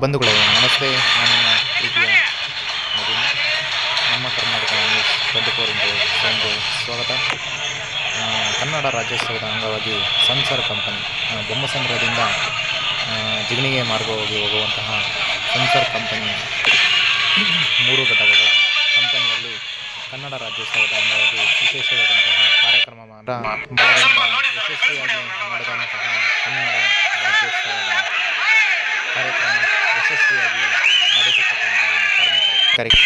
ಬಂಧುಗಳೇ ನಮಸ್ತೆ. ನಾನು ನಿಮ್ಮ ಪ್ರೀತಿಯ ನವೀನ್. ನಮ್ಮ ಕರ್ನಾಟಕ ನ್ಯೂಸ್ 24x7ಗೆ ಸ್ವಾಗತ. ಕನ್ನಡ ರಾಜ್ಯೋತ್ಸವದ ಅಂಗವಾಗಿ ಸನ್ಸರ್ ಕಂಪನಿ ಬೊಮ್ಮಸಂದ್ರದಿಂದ ಜಿಗಣಿಗೆ ಮಾರ್ಗವಾಗಿ ಹೋಗುವಂತಹ ಸನ್ಸರ್ ಕಂಪನಿ 3 ಘಟಕಗಳ ಕಂಪನಿಯಲ್ಲಿ ಕನ್ನಡ ರಾಜ್ಯೋತ್ಸವದ ಅಂಗವಾಗಿ ವಿಶೇಷವಾದಂತಹ ಕಾರ್ಯಕ್ರಮ ಯಶಸ್ವಿಯಾಗಿ ನಡೆದಂತಹ ಕನ್ನಡ ರಾಜ್ಯೋತ್ಸವದ ಕಾರ್ಯಕ್ರಮ ಯಶಸ್ವಿಯಾಗಿ ನಡೆಸತಕ್ಕಂತಹ ಕಾರ್ಮಿಕರಿಗೆ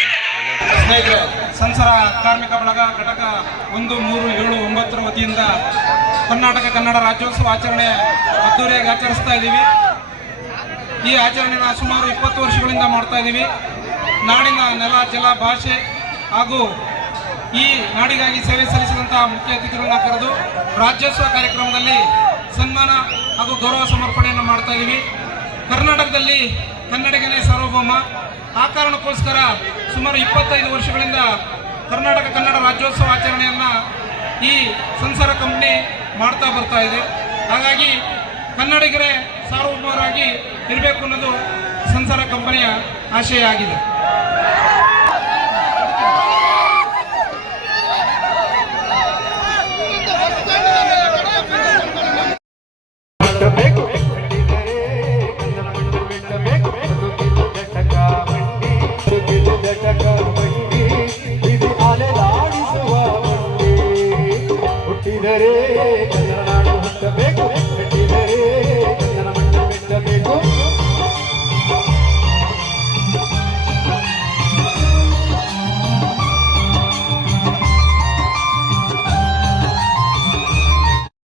ಸ್ನೇಹಿತರೆ, ಸಂಸರ ಕಾರ್ಮಿಕ ಬಳಗ ಘಟಕ 1, 3, 7, 9 ವತಿಯಿಂದ ಕರ್ನಾಟಕ ಕನ್ನಡ ರಾಜ್ಯೋತ್ಸವ ಆಚರಣೆ ಅದ್ದೂರಿಯಾಗಿ ಆಚರಿಸ್ತಾ ಇದ್ದೀವಿ. ಈ ಆಚರಣೆನ ಸುಮಾರು 20 ವರ್ಷಗಳಿಂದ ಮಾಡ್ತಾ ಇದ್ದೀವಿ. ನಾಡಿನ ನೆಲ, ಜಲ, ಭಾಷೆ ಹಾಗೂ ಈ ನಾಡಿಗಾಗಿ ಸೇವೆ ಸಲ್ಲಿಸಿದಂತಹ ಮುಖ್ಯ ಅತಿಥಿಗಳನ್ನ ಕರೆದು ರಾಜ್ಯೋತ್ಸವ ಕಾರ್ಯಕ್ರಮದಲ್ಲಿ ಸನ್ಮಾನ ಹಾಗೂ ಗೌರವ ಸಮರ್ಪಣೆಯನ್ನು ಮಾಡ್ತಾ ಇದ್ದೀವಿ. ಕರ್ನಾಟಕದಲ್ಲಿ ಕನ್ನಡಿಗನೇ ಸಾರ್ವಭೌಮ. ಆ ಕಾರಣಕ್ಕೋಸ್ಕರ ಸುಮಾರು 25 ವರ್ಷಗಳಿಂದ ಕರ್ನಾಟಕ ಕನ್ನಡ ರಾಜ್ಯೋತ್ಸವ ಆಚರಣೆಯನ್ನು ಈ ಸಂಸಾರ ಕಂಪ್ನಿ ಮಾಡ್ತಾ ಬರ್ತಾ ಇದೆ. ಹಾಗಾಗಿ ಕನ್ನಡಿಗರೇ ಸಾರ್ವಭೌಮರಾಗಿ ಇರಬೇಕು ಅನ್ನೋದು ಸಂಸಾರ ಕಂಪನಿಯ ಆಶಯ ಆಗಿದೆ. ಬೇಕು